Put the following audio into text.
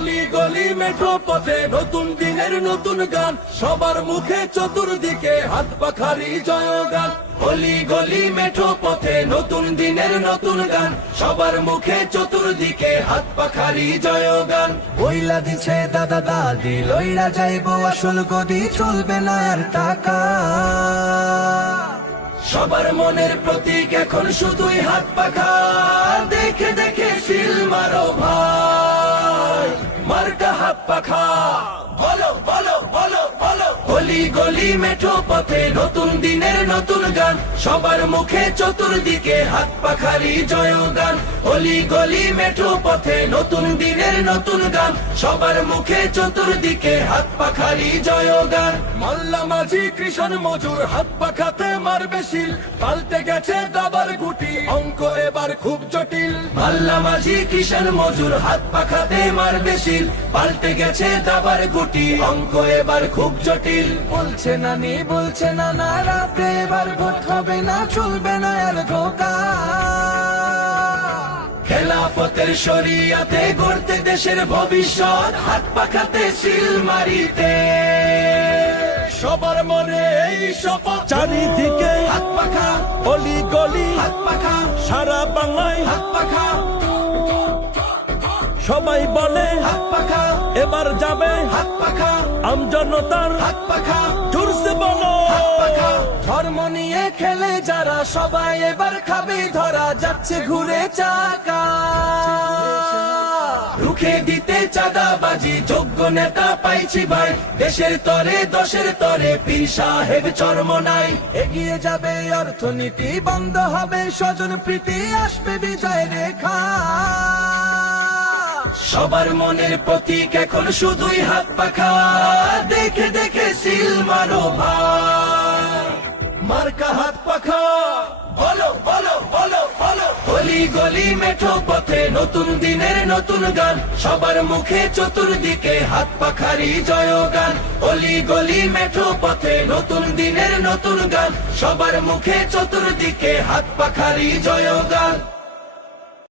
অলি গলি মেঠো পথে নতুন দিনের নতুন গান, সবার মুখে চতুর্দিকে হাত পাখারি জয়গান। অলি গলি মেঠো পথে নতুন দিনের নতুন গান, সবার মুখে চতুর্দিকে হাত পাখারি জয়গান। বইলা দিছে দাদা দাদি লইরা যাইবো আসল গদি, চলবে না আর টাকা। সবার মনের প্রতীক এখন শুধুই হাত পাখা, দেখে দেখে সিল মারো ভাই, মার্কা হাত পাখা। বলো বলো বলো বলো। অলি গলি মেঠো পথে নতুন দিনের নতুন গান, সবার মুখে চতুর্দিকে হাত পাখারি জয়গান। অলি গলি মেঠো পথে নতুন দিনের নতুন গান, সবার মুখে চতুর্দিকে হাত পাখারি জয়গান। মাল্লা মাঝি কৃষণ মজুর হাত পাখাতে মারবে শিল, পাল্টে গেছে দাবার গুটি, অঙ্ক এবার খুব জটিল। মাল্লা মাঝি কৃষণ মজুর হাত পাখাতে মারবে শিল, পাল্টে গেছে দাবার গুটি, অঙ্ক এবার খুব জটিল। বলছে নানি বলছে নানা রাতে এবার ভোট হবে না, চলবে না আর ধোকা। খেলাফতের শরিয়াতে গড়তে দেশের ভবিষ্যৎ, হাত পাখাতে সিল মারিতে সবার মনে এই শপথ। চারিদিকে হাত পাখা, অলি গলি হাত পাখা, সারা বাংলায় হাত পাখা। সবাই বলে হাত পাখা, এবার যাবে হাত পাখা, আমজনতার হাত পাখা। জোরসে বলো হাত পাখা। ধর্ম নিয়ে খেলে যারা সবাই এবার খাবে ধরা, যাচ্ছে ঘুরে চাকা। রুখে দিতে চাঁদাবাজি যোগ্য নেতা পাইছি ভাই, দেশের তরে দশের তরে পীর সাহেব চরমনাই। এগিয়ে যাবে অর্থনীতি, বন্ধ হবে স্বজন প্রীতি, আসবে বিজয় রেখা। সবার মনের প্রতীক এখন শুধুই হাত পাখা, দেখে দেখে সিল মারো ভাই, মার্কা হাত পাখা। বলো বলো বলো বলো। অলি গলি মেঠো পথে নতুন দিনের নতুন গান, সবার মুখে চতুর্দিকে হাত পাখারি জয়গান। অলি গলি মেঠো পথে নতুন দিনের নতুন গান, সবার মুখে চতুর্দিকে হাত পাখারি জয়গান।